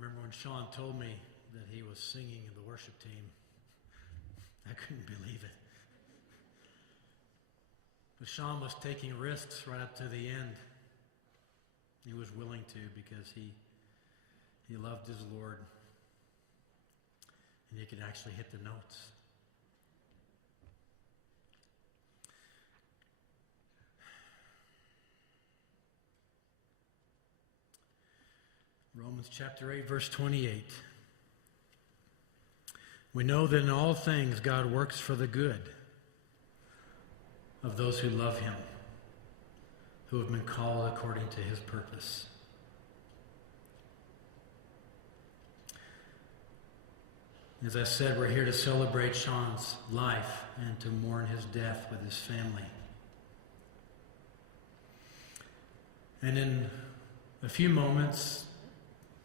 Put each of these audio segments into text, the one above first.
remember when Sean told me that he was singing in the worship team. I couldn't believe it. But Sean was taking risks right up to the end. He was willing to because he loved his Lord. And he could actually hit the notes. Romans chapter 8, verse 28. We know that in all things God works for the good of those who love him, who have been called according to his purpose. As I said, we're here to celebrate Sean's life and to mourn his death with his family. And in a few moments,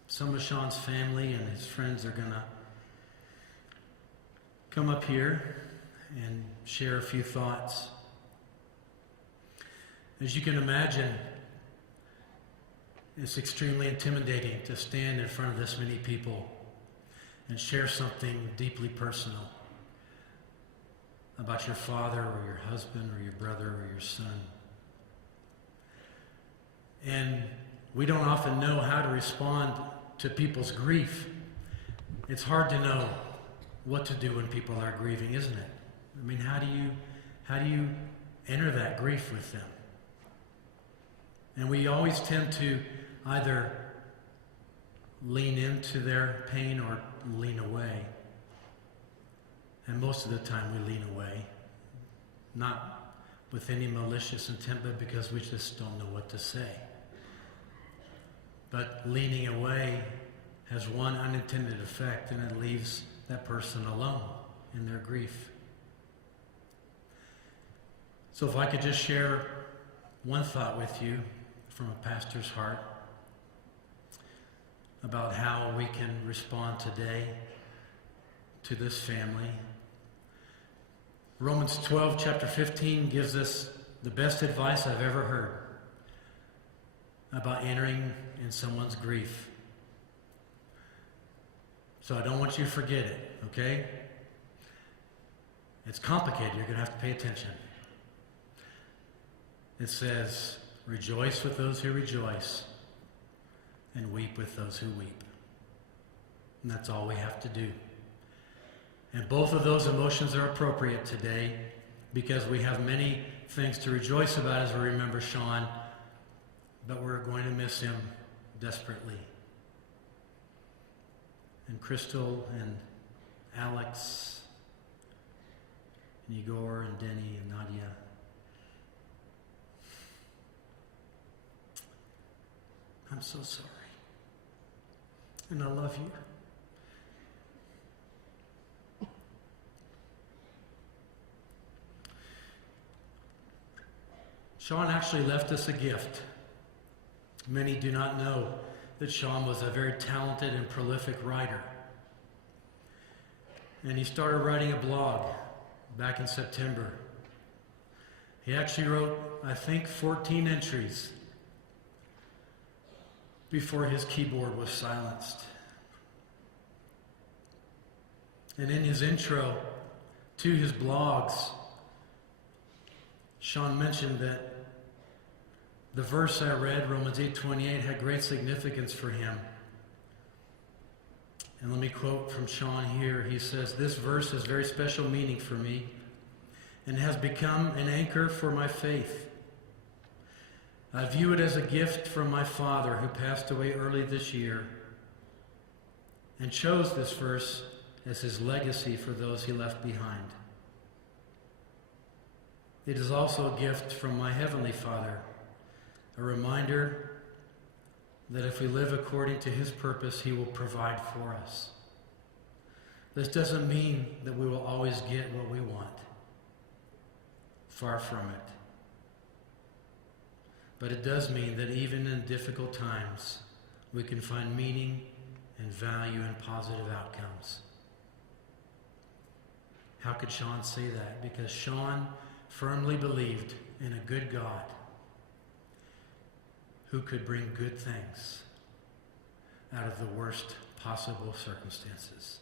some of Sean's family and his friends are going to come up here and share a few thoughts. As you can imagine, it's extremely intimidating to stand in front of this many people and share something deeply personal about your father or your husband or your brother or your son. And we don't often know how to respond to people's grief. It's hard to know what to do when people are grieving, isn't it? I mean, how do you enter that grief with them? And we always tend to either lean into their pain or lean away. And most of the time we lean away, not with any malicious intent, but because we just don't know what to say. But leaning away has one unintended effect, and it leaves that person alone in their grief. So if I could just share one thought with you from a pastor's heart about how we can respond today to this family. Romans 12, chapter 15 gives us the best advice I've ever heard about entering in someone's grief. So I don't want you to forget it, okay? It's complicated. You're going to have to pay attention. It says, rejoice with those who rejoice and weep with those who weep. And that's all we have to do. And both of those emotions are appropriate today because we have many things to rejoice about as we remember Sean, but we're going to miss him desperately. And Crystal and Alex and Igor and Denny and Nadia. I'm so sorry. And I love you. Sean actually left us a gift. Many do not know that Sean was a very talented and prolific writer. And he started writing a blog back in September. He actually wrote, I think, 14 entries before his keyboard was silenced. And in his intro to his blogs, Sean mentioned that the verse I read, Romans 8:28, had great significance for him. And let me quote from Sean here. He says, this verse has very special meaning for me and has become an anchor for my faith. I view it as a gift from my father who passed away early this year and chose this verse as his legacy for those he left behind. It is also a gift from my heavenly Father, a reminder that if we live according to his purpose, he will provide for us. This doesn't mean that we will always get what we want. Far from it. But it does mean that even in difficult times, we can find meaning and value in positive outcomes. How could Sean say that? Because Sean firmly believed in a good God who could bring good things out of the worst possible circumstances.